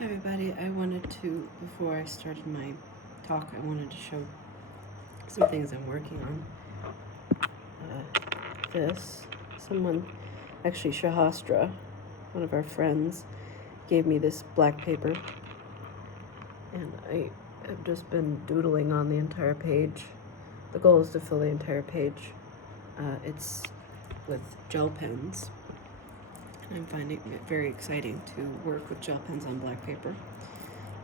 Hi everybody, I wanted to, before I started my talk, I wanted to show some things I'm working on. Someone, actually Shahastra, one of our friends, gave me this black paper, and I have just been doodling on the entire page. The goal is to fill the entire page. It's with gel pens, and I'm finding it very exciting to work with gel pens on black paper.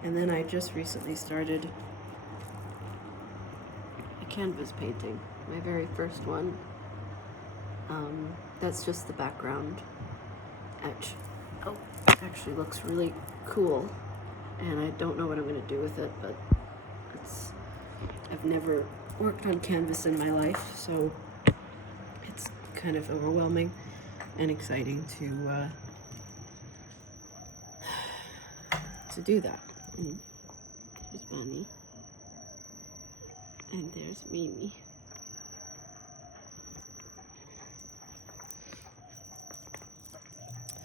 And then I just recently started a canvas painting, my very first one. That's just the background etch. Oh, actually looks really cool, and I don't know what I'm going to do with it, but I've never worked on canvas in my life, so it's kind of overwhelming and exciting to do that. There's Bunny, and there's Mimi.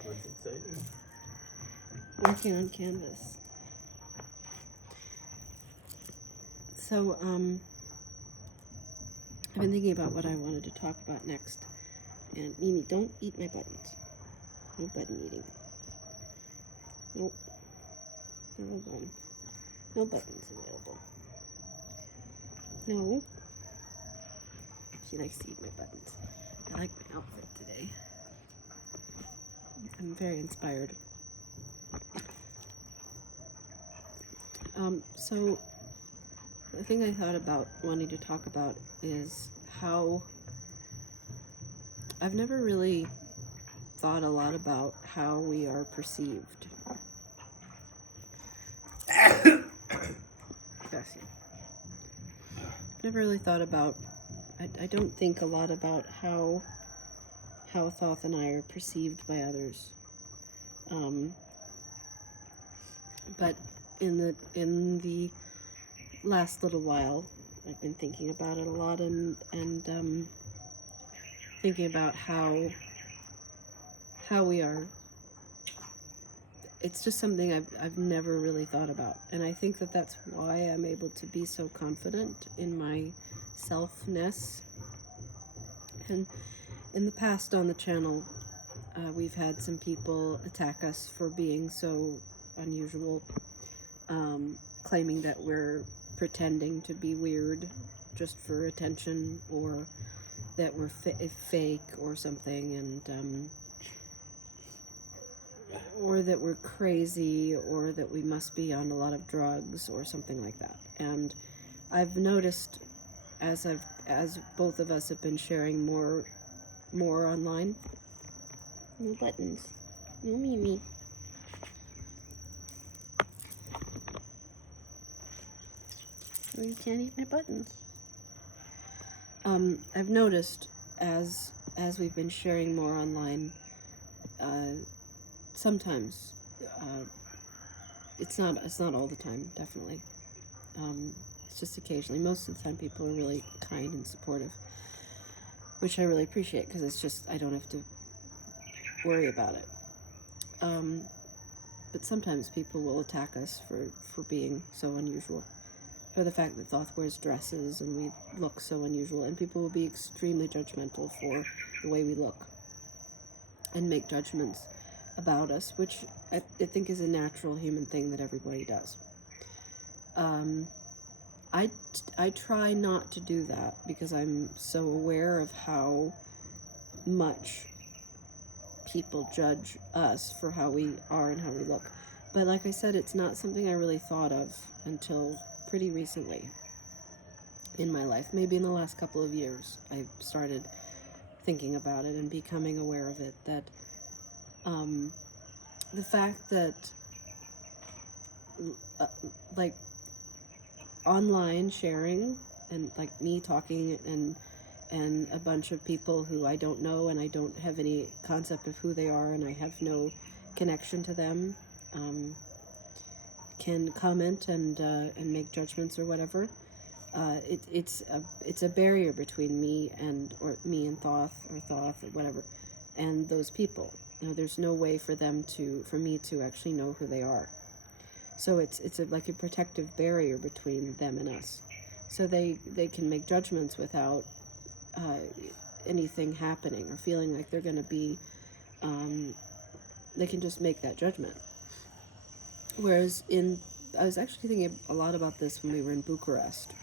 What's exciting? Working on canvas. So, I've been thinking about what I wanted to talk about next. And Mimi, don't eat my buttons. No button eating. Nope. No buttons available. No. She likes to eat my buttons. I like my outfit today. I'm very inspired. So the thing I thought about wanting to talk about is how I've never really thought a lot about how we are perceived. Bless you. Never really thought about, I don't think a lot about how Thoth and I are perceived by others. But in the last little while, I've been thinking about it a lot, and thinking about how we are. It's just something I've never really thought about, and I think that that's why I'm able to be so confident in my selfness. And in the past on the channel, we've had some people attack us for being so unusual, claiming that we're pretending to be weird just for attention, or that we're fake or something, and or that we're crazy, or that we must be on a lot of drugs or something like that. And I've noticed as both of us have been sharing more online. No buttons. No Mimi. Oh, you can't eat my buttons. I've noticed as we've been sharing more online, sometimes, it's not all the time, definitely. It's just occasionally. Most of the time people are really kind and supportive, which I really appreciate, because it's just, I don't have to worry about it. But sometimes people will attack us for being so unusual, for the fact that Thoth wears dresses and we look so unusual, and people will be extremely judgmental for the way we look and make judgments about us, which I think is a natural human thing that everybody does. I try not to do that, because I'm so aware of how much people judge us for how we are and how we look. But like I said, it's not something I really thought of until pretty recently in my life. Maybe in the last couple of years, I started thinking about it and becoming aware of it, that the fact that like online sharing, and like me talking and a bunch of people who I don't know, and I don't have any concept of who they are, and I have no connection to them, can comment and make judgments or whatever. It's a barrier between me and Thoth, or whatever, and those people. There's no way for me to actually know who they are. So it's like a protective barrier between them and us. So they can make judgments without anything happening or feeling like they're going to be, they can just make that judgment. Whereas I was actually thinking a lot about this when we were in Bucharest.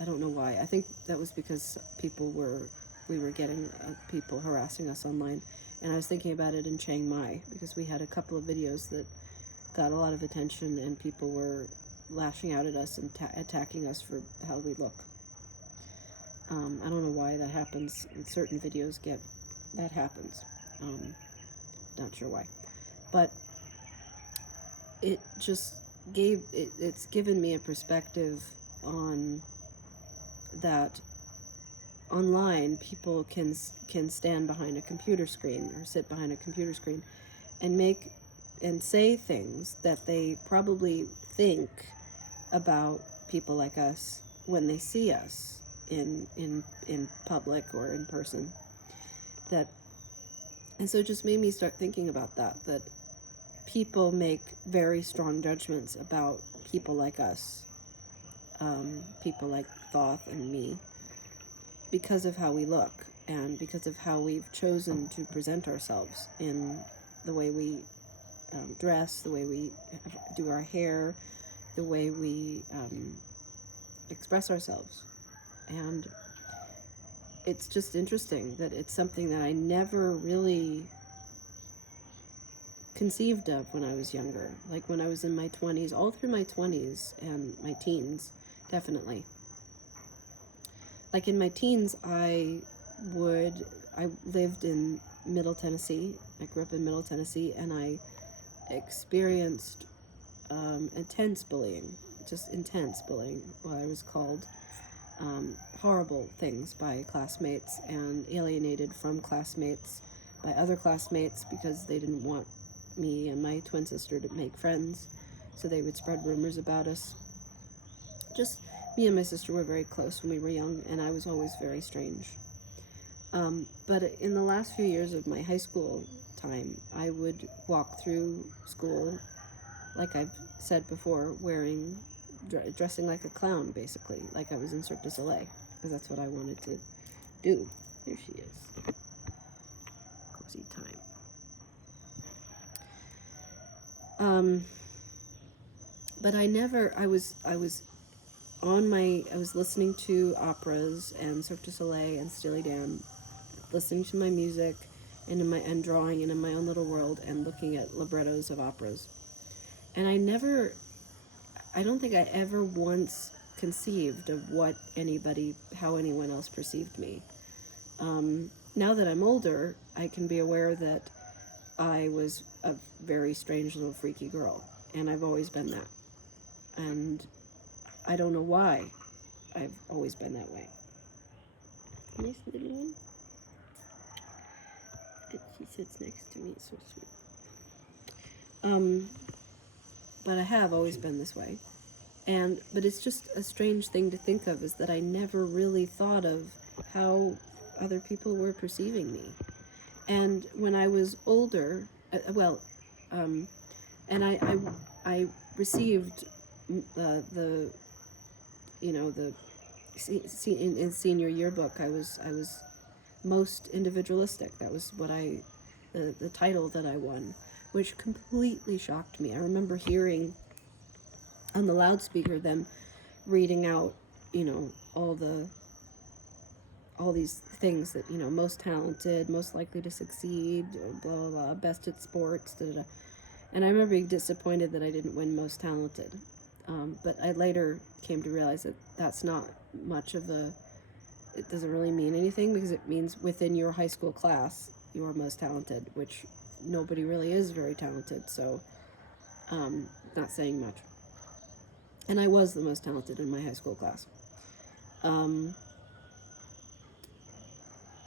I don't know why. I think that was because we were getting people harassing us online. And I was thinking about it in Chiang Mai because we had a couple of videos that got a lot of attention and people were lashing out at us and attacking us for how we look. I don't know why that happens. In certain videos that happens. Not sure why. But it just it's given me a perspective on that online people can stand behind a computer screen or sit behind a computer screen and make and say things that they probably think about people like us when they see us in public or in person. And so it just made me start thinking about that people make very strong judgments about people like us, people like Thoth and me, because of how we look and because of how we've chosen to present ourselves in the way we dress, the way we do our hair, the way we express ourselves. And it's just interesting that it's something that I never really conceived of when I was younger. Like when I was in my 20s, all through my 20s and my teens, definitely. Like in my teens, I lived in Middle Tennessee. I grew up in Middle Tennessee, and I experienced intense bullying, just intense bullying. Well, I was called horrible things by classmates and alienated from classmates by other classmates because they didn't want me and my twin sister to make friends, so they would spread rumors about us. Just me and my sister were very close when we were young, and I was always very strange. But in the last few years of my high school time, I would walk through school, like I've said before, dressing like a clown, basically, like I was in Cirque du Soleil, because that's what I wanted to do. Here she is. Cozy time. But I was listening to operas and Cirque du Soleil and Steely Dan, listening to my music and drawing and in my own little world and looking at librettos of operas. And I don't think I ever once conceived of how anyone else perceived me. Now that I'm older, I can be aware that I was a very strange little freaky girl, and I've always been that. And I don't know why I've always been that way. Nice little one. She sits next to me, it's so sweet. But I have always been this way. But it's just a strange thing to think of, is that I never really thought of how other people were perceiving me. And when I was older, and I received in senior yearbook, I was most individualistic. That was what the title that I won, which completely shocked me. I remember hearing on the loudspeaker them reading out, all these things that, most talented, most likely to succeed, blah, blah, blah, best at sports, da, da, da. And I remember being disappointed that I didn't win most talented. But I later came to realize that that's not much of it doesn't really mean anything, because it means within your high school class, you're most talented, which nobody really is very talented, so not saying much. And I was the most talented in my high school class.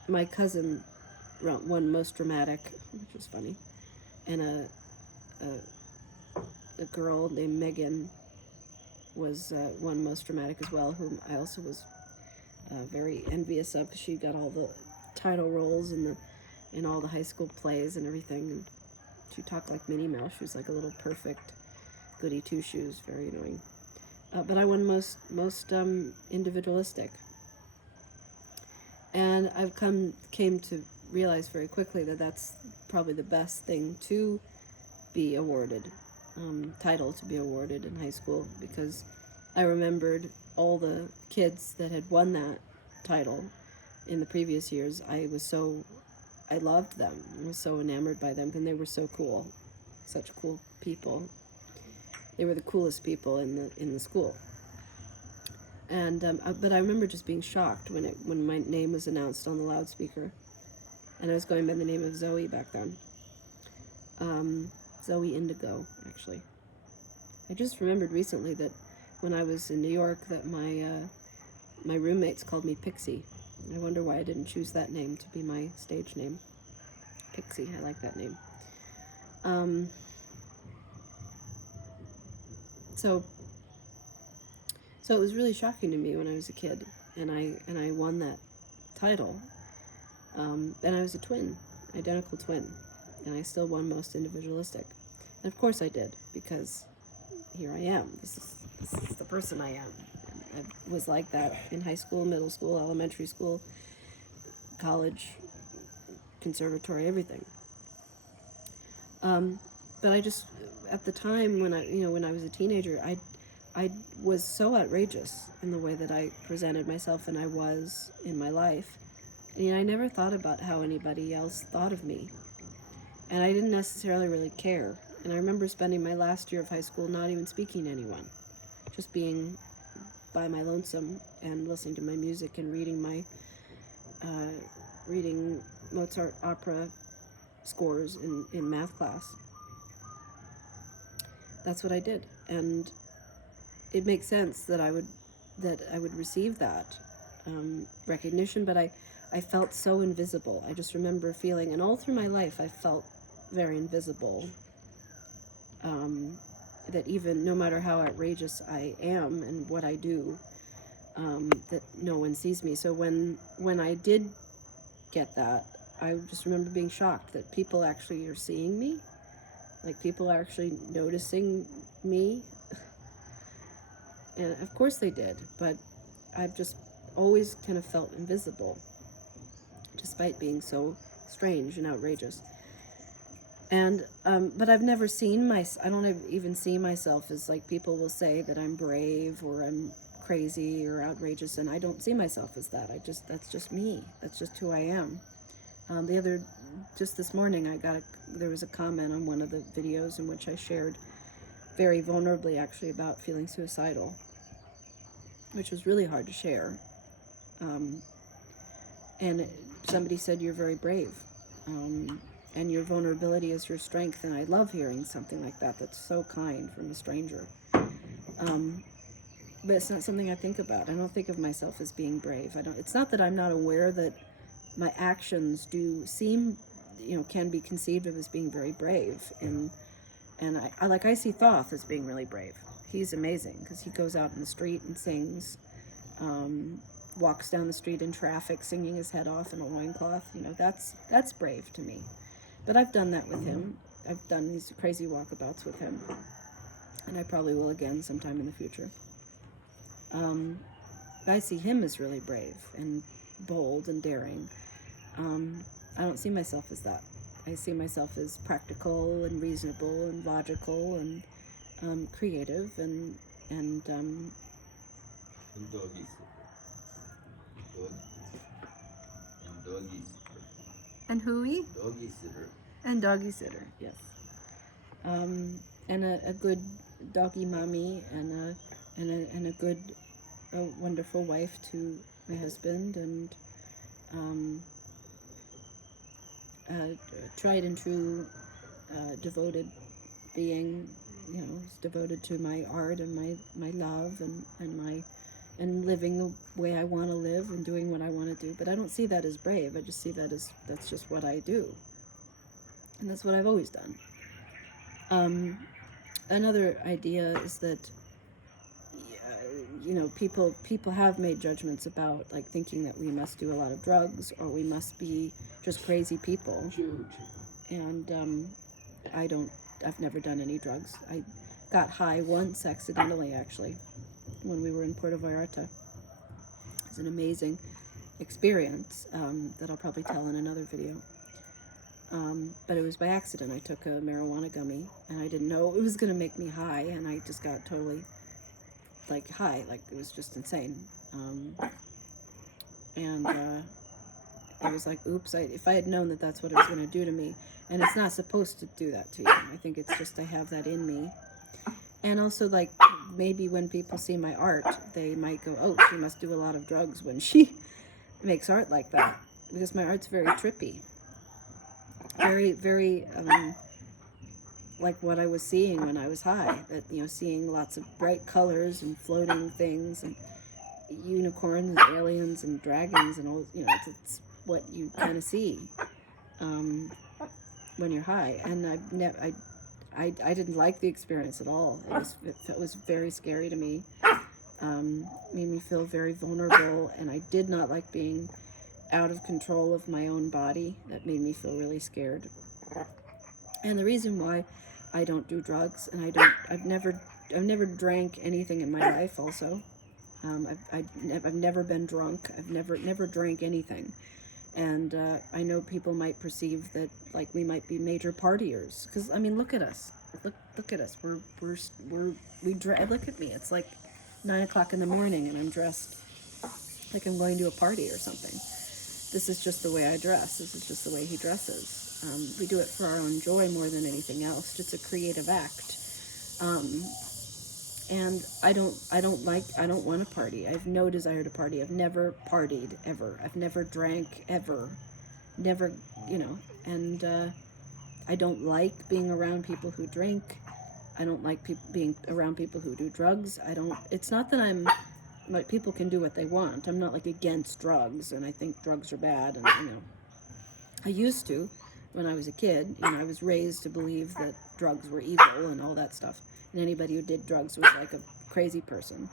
My cousin won most dramatic, which was funny, and a girl named Megan was won most dramatic as well, whom I also was very envious of, because she got all the title roles in all the high school plays and everything. And she talked like Minnie Mouse. She was like a little perfect goody two shoes, very annoying. But I won most individualistic, and I've came to realize very quickly that that's probably the best thing to be awarded, title to be awarded in high school, because I remembered all the kids that had won that title in the previous years. I loved them. I was so enamored by them, and they were so cool, such cool people. They were the coolest people in the school. And but I remember just being shocked when my name was announced on the loudspeaker, and I was going by the name of Zoe back then. Zoe Indigo, actually. I just remembered recently that when I was in New York, that my roommates called me Pixie. I wonder why I didn't choose that name to be my stage name. Pixie, I like that name. So it was really shocking to me when I was a kid, and I won that title. And I was a twin, identical twin, and I still won most individualistic. And of course I did, because here I am. This is the person I am. I was like that in high school, middle school, elementary school, college, conservatory, everything. But I just, at the time when I was a teenager, I was so outrageous in the way that I presented myself, and I was in my life. And I never thought about how anybody else thought of me. And I didn't necessarily really care. And I remember spending my last year of high school not even speaking to anyone, just being by my lonesome and listening to my music and reading reading Mozart opera scores in math class. That's what I did, and it makes sense that I would receive that recognition. But I felt so invisible. I just remember feeling, and all through my life, I felt very invisible. That even no matter how outrageous I am and what I do, that no one sees me. So when I did get that, I just remember being shocked that people actually are seeing me, like people are actually noticing me. And of course they did, but I've just always kind of felt invisible, despite being so strange and outrageous. And but I've never seen I don't even see myself as, like, people will say that I'm brave or I'm crazy or outrageous, and I don't see myself as that. That's just me. That's just who I am. Just this morning, there was a comment on one of the videos in which I shared very vulnerably, actually, about feeling suicidal, which was really hard to share. And somebody said, "You're very brave. And your vulnerability is your strength." And I love hearing something like that. That's so kind from a stranger. But it's not something I think about. I don't think of myself as being brave. It's not that I'm not aware that my actions do seem, can be conceived of as being very brave. And I see Thoth as being really brave. He's amazing because he goes out in the street and sings, walks down the street in traffic singing his head off in a loincloth. That's brave to me. But I've done that with him. I've done these crazy walkabouts with him. And I probably will again sometime in the future. I see him as really brave and bold and daring. I don't see myself as that. I see myself as practical and reasonable and logical and creative and hooey and doggy sitter, yes. And a good doggy mommy and a good, wonderful wife to my husband, and tried and true, devoted being, who's devoted to my art and my love and living the way I want to live and doing what I want to do. But I don't see that as brave. I just see that as, that's just what I do. And that's what I've always done. Another idea is that, people have made judgments about, like, thinking that we must do a lot of drugs or we must be just crazy people. And I've never done any drugs. got high once accidentally, actually, when we were in Puerto Vallarta. It was an amazing experience that I'll probably tell in another video. But it was by accident. I took a marijuana gummy, and I didn't know it was going to make me high, and I just got totally, like, high. Like, it was just insane. It was like, oops, if I had known that that's what it was going to do to me, and it's not supposed to do that to you. I think it's just I have that in me. And also, like, maybe when people see my art, they might go, oh, she must do a lot of drugs when she makes art like that. Because my art's very trippy. Very, very, like what I was seeing when I was high. That, you know, seeing lots of bright colors and floating things and unicorns and aliens and dragons and all, you know, it's what you kind of see when you're high. And I didn't like the experience at all. It was very scary to me. Made me feel very vulnerable, and I did not like being out of control of my own body. That made me feel really scared. And the reason why I don't do drugs, and I've never drank anything in my life. Also, I've never been drunk. I've never drank anything. And I know people might perceive that, like, we might be major partiers, because I mean, look at us. Look at us. Look at me. It's like 9 o'clock in the morning, and I'm dressed like I'm going to a party or something. This is just the way I dress. This is just the way he dresses. We do it for our own joy more than anything else. It's a creative act. And I don't want to party. I have no desire to party. I've never partied, ever. I've never drank, ever. Never, you know, and I don't like being around people who drink. I don't like being around people who do drugs. It's not that I'm, like, people can do what they want. I'm not, like, against drugs, and I think drugs are bad, and, you know. I used to, when I was a kid, you know, I was raised to believe that drugs were evil and all that stuff. And anybody who did drugs was like a crazy person,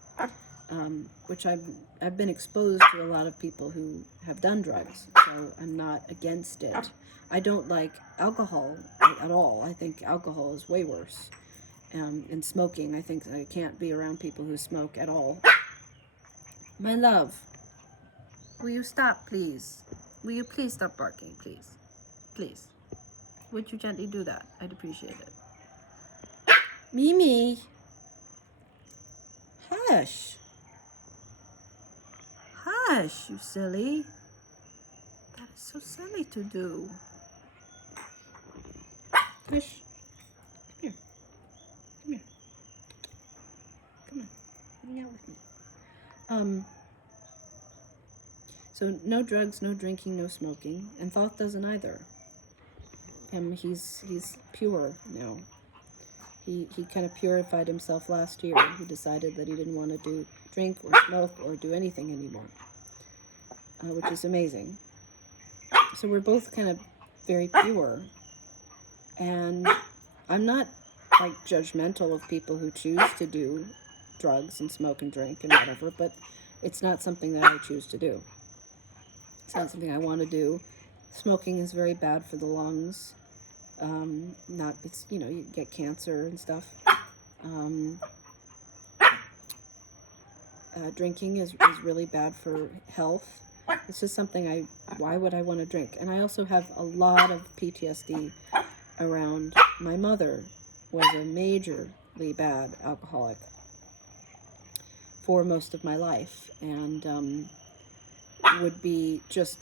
which I've been exposed to a lot of people who have done drugs, so I'm not against it. I don't like alcohol at all. I think alcohol is way worse. And smoking, I think I can't be around people who smoke at all. My love, will you stop, please? Will you please stop barking, please? Please. Would you gently do that? I'd appreciate it. Mimi! Hush! Hush, you silly. That is so silly to do. Hush. Come here. Come here. Come on. Hang out with me. So no drugs, no drinking, no smoking. And Thoth doesn't either. He's pure now. He kind of purified himself last year. He decided that he didn't want to drink or smoke or do anything anymore, which is amazing. So we're both kind of very pure, and I'm not, like, judgmental of people who choose to do drugs and smoke and drink and whatever, but it's not something that I choose to do. It's not something I want to do. Smoking is very bad for the lungs. It's, you know, you get cancer and stuff. Drinking is really bad for health. It's just something why would I want to drink? And I also have a lot of PTSD around my mother was a majorly bad alcoholic for most of my life, and would be just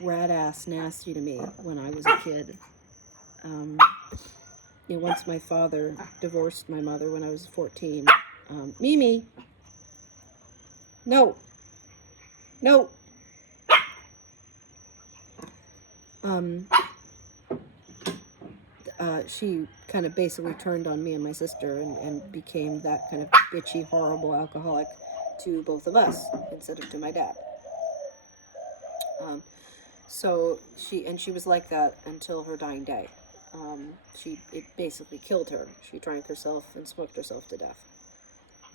rat-ass nasty to me when I was a kid. You know, once my father divorced my mother when I was 14. Mimi! No! No! She kind of basically turned on me and my sister and became that kind of bitchy, horrible alcoholic to both of us instead of to my dad. So she was like that until her dying day. It basically killed her. She drank herself and smoked herself to death,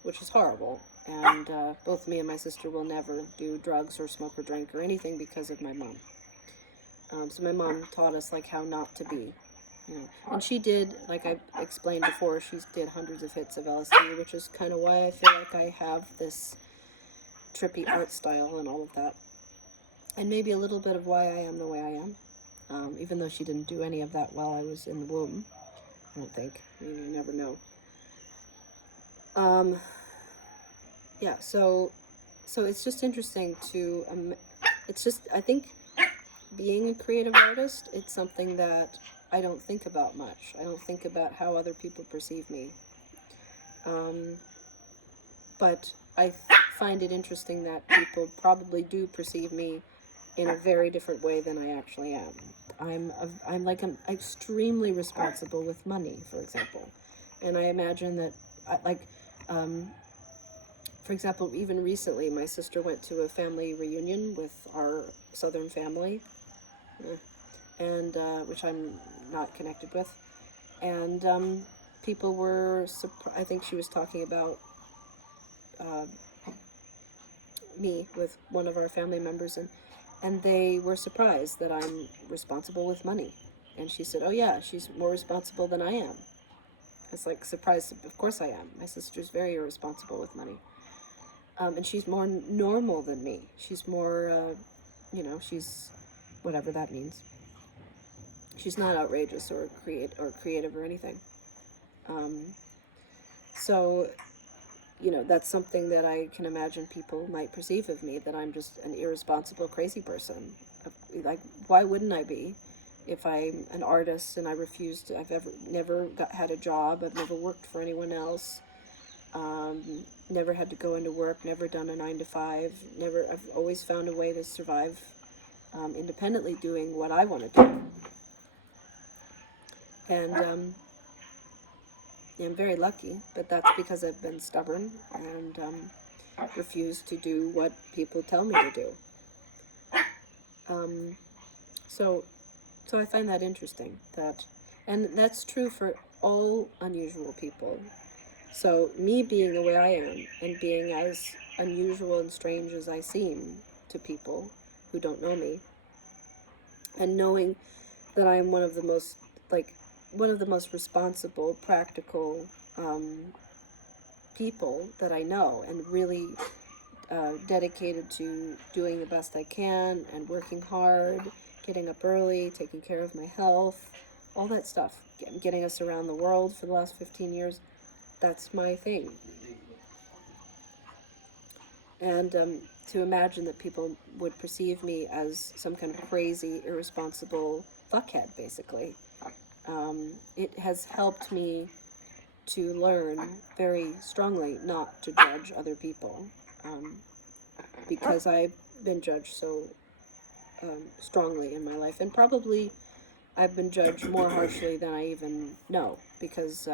which is horrible. And both me and my sister will never do drugs or smoke or drink or anything because of my mom. So my mom taught us, like, how not to be. you know. And she did, like I explained before, she did hundreds of hits of LSD, which is kind of why I feel like I have this trippy art style and all of that. And maybe a little bit of why I am the way I am. Even though she didn't do any of that while I was in the womb. I don't think. I mean, you never know. Yeah, so it's just interesting to, it's just, I think being a creative artist, it's something that I don't think about much. I don't think about how other people perceive me. But I find it interesting that people probably do perceive me in a very different way than I actually am. I'm extremely responsible with money, for example. And I imagine that, for example, even recently, my sister went to a family reunion with our Southern family, and which I'm not connected with. And people were, I think she was talking about me with one of our family members, and they were surprised that I'm responsible with money. And she said, oh yeah, she's more responsible than I am. It's like, surprised, of course I am. My sister's very irresponsible with money. And she's more normal than me. She's more, she's, whatever that means. She's not outrageous or creative or anything. So, that's something that I can imagine people might perceive of me, that I'm just an irresponsible, crazy person. Like, why wouldn't I be? If I'm an artist and I've never had a job, I've never worked for anyone else, never had to go into work, never done a 9-to-5, I've always found a way to survive independently doing what I want to do. And I'm very lucky, but that's because I've been stubborn and refused to do what people tell me to do. So I find that interesting, and that's true for all unusual people. So me being the way I am, and being as unusual and strange as I seem to people who don't know me, and knowing that I'm one of the most responsible, practical people that I know, and really dedicated to doing the best I can and working hard, getting up early, taking care of my health, all that stuff, getting us around the world for the last 15 years. That's my thing. And to imagine that people would perceive me as some kind of crazy, irresponsible fuckhead, basically, it has helped me to learn very strongly not to judge other people, because I've been judged so strongly in my life, and probably I've been judged more harshly than I even know, because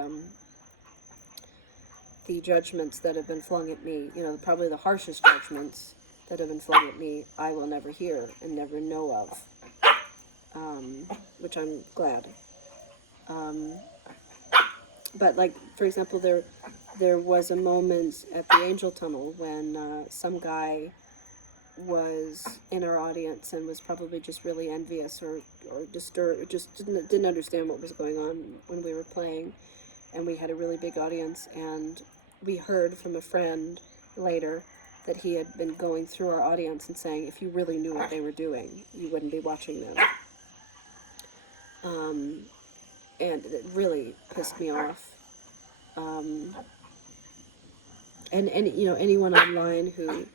the judgments that have been flung at me, probably the harshest judgments that have been flung at me, I will never hear and never know of, which I'm glad. But, like, for example, there was a moment at the Angel Tunnel when some guy was in our audience and was probably just really envious or disturbed, just didn't understand what was going on when we were playing, and we had a really big audience, and we heard from a friend later that he had been going through our audience and saying, if you really knew what they were doing, you wouldn't be watching them. And it really pissed me off. And anyone online who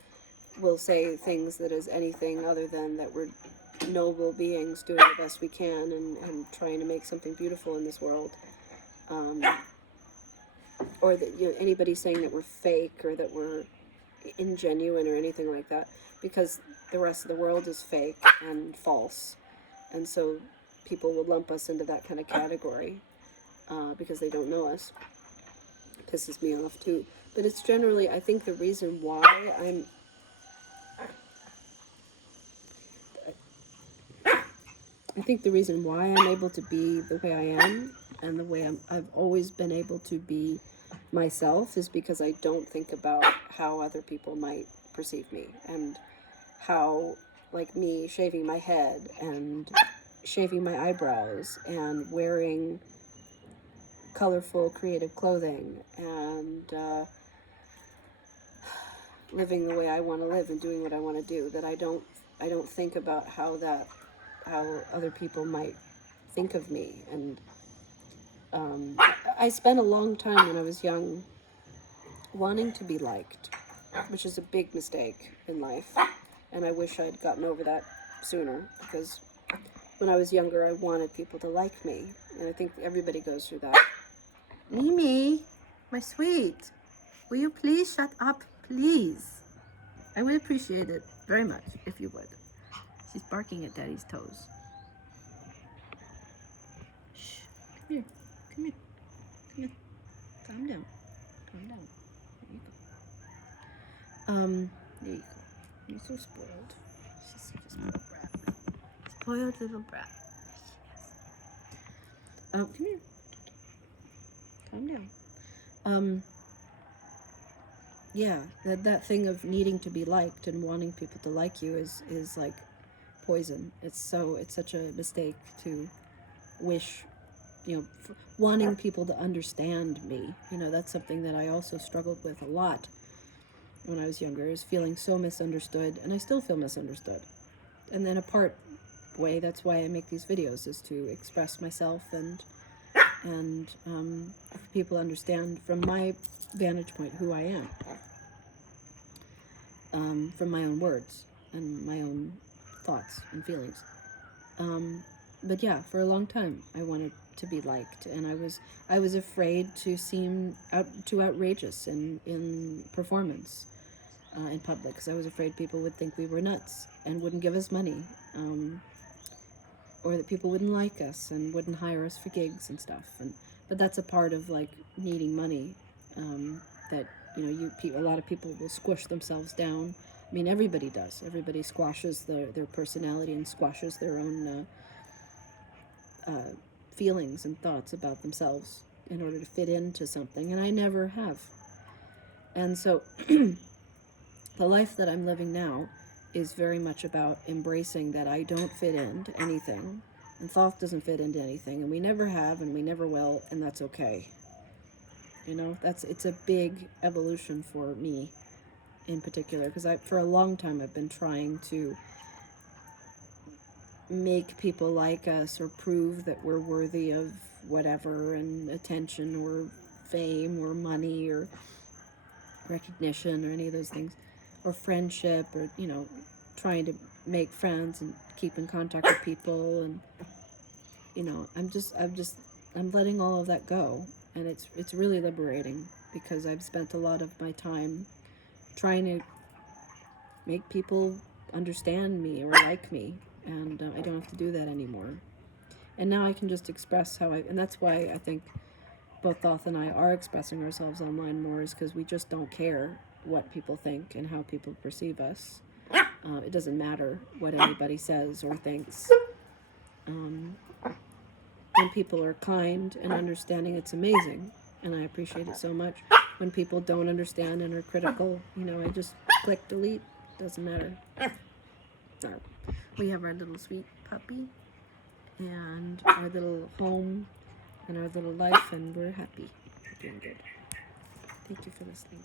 will say things that is anything other than that we're noble beings doing the best we can and trying to make something beautiful in this world, or that anybody saying that we're fake or that we're ingenuine or anything like that, because the rest of the world is fake and false, and so people will lump us into that kind of category because they don't know us. It pisses me off too. But it's generally, I think, the reason why I'm able to be the way I am, and the way I've always been able to be myself, is because I don't think about how other people might perceive me, and how, like, me shaving my head and shaving my eyebrows and wearing colorful, creative clothing and living the way I want to live and doing what I want to do. That I don't think about how other people might think of me. And I spent a long time when I was young wanting to be liked, which is a big mistake in life. And I wish I'd gotten over that sooner, because when I was younger, I wanted people to like me. And I think everybody goes through that. Mimi, my sweet, will you please shut up, please? I would appreciate it very much if you would. She's barking at Daddy's toes. Shh, come here, come here, come here. Calm down, calm down. There you go. There you go. You're so spoiled. She's such a spoiled brat. Spoiled little brat. Yes. Come here. Calm down. Yeah, that thing of needing to be liked and wanting people to like you is like poison. It's such a mistake to wish, wanting people to understand me. That's something that I also struggled with a lot when I was younger, is feeling so misunderstood, and I still feel misunderstood. And then a part way, that's why I make these videos, is to express myself and people understand from my vantage point who I am, from my own words and my own thoughts and feelings. But yeah, for a long time I wanted to be liked, and I was afraid to seem too outrageous in performance in public, because I was afraid people would think we were nuts and wouldn't give us money, or that people wouldn't like us and wouldn't hire us for gigs and stuff. But that's a part of like needing money, that a lot of people will squish themselves down. I mean, everybody does. Everybody squashes their personality and squashes their own feelings and thoughts about themselves in order to fit into something, and I never have. And so the life that I'm living now is very much about embracing that I don't fit into anything, and Thoth doesn't fit into anything, and we never have, and we never will, and that's okay. It's a big evolution for me in particular, because for a long time I've been trying to make people like us or prove that we're worthy of whatever, and attention or fame or money or recognition or any of those things, or friendship, or trying to make friends and keep in contact with people. And I'm letting all of that go, and it's really liberating, because I've spent a lot of my time trying to make people understand me or like me, and I don't have to do that anymore. And now I can just express and that's why I think both Thoth and I are expressing ourselves online more, is because we just don't care what people think and how people perceive us. It doesn't matter what anybody says or thinks. When people are kind and understanding, it's amazing, and I appreciate it so much. When people don't understand and are critical, I just click delete. Doesn't matter. So we have our little sweet puppy and our little home and our little life, and we're happy. We're doing good. Thank you for listening.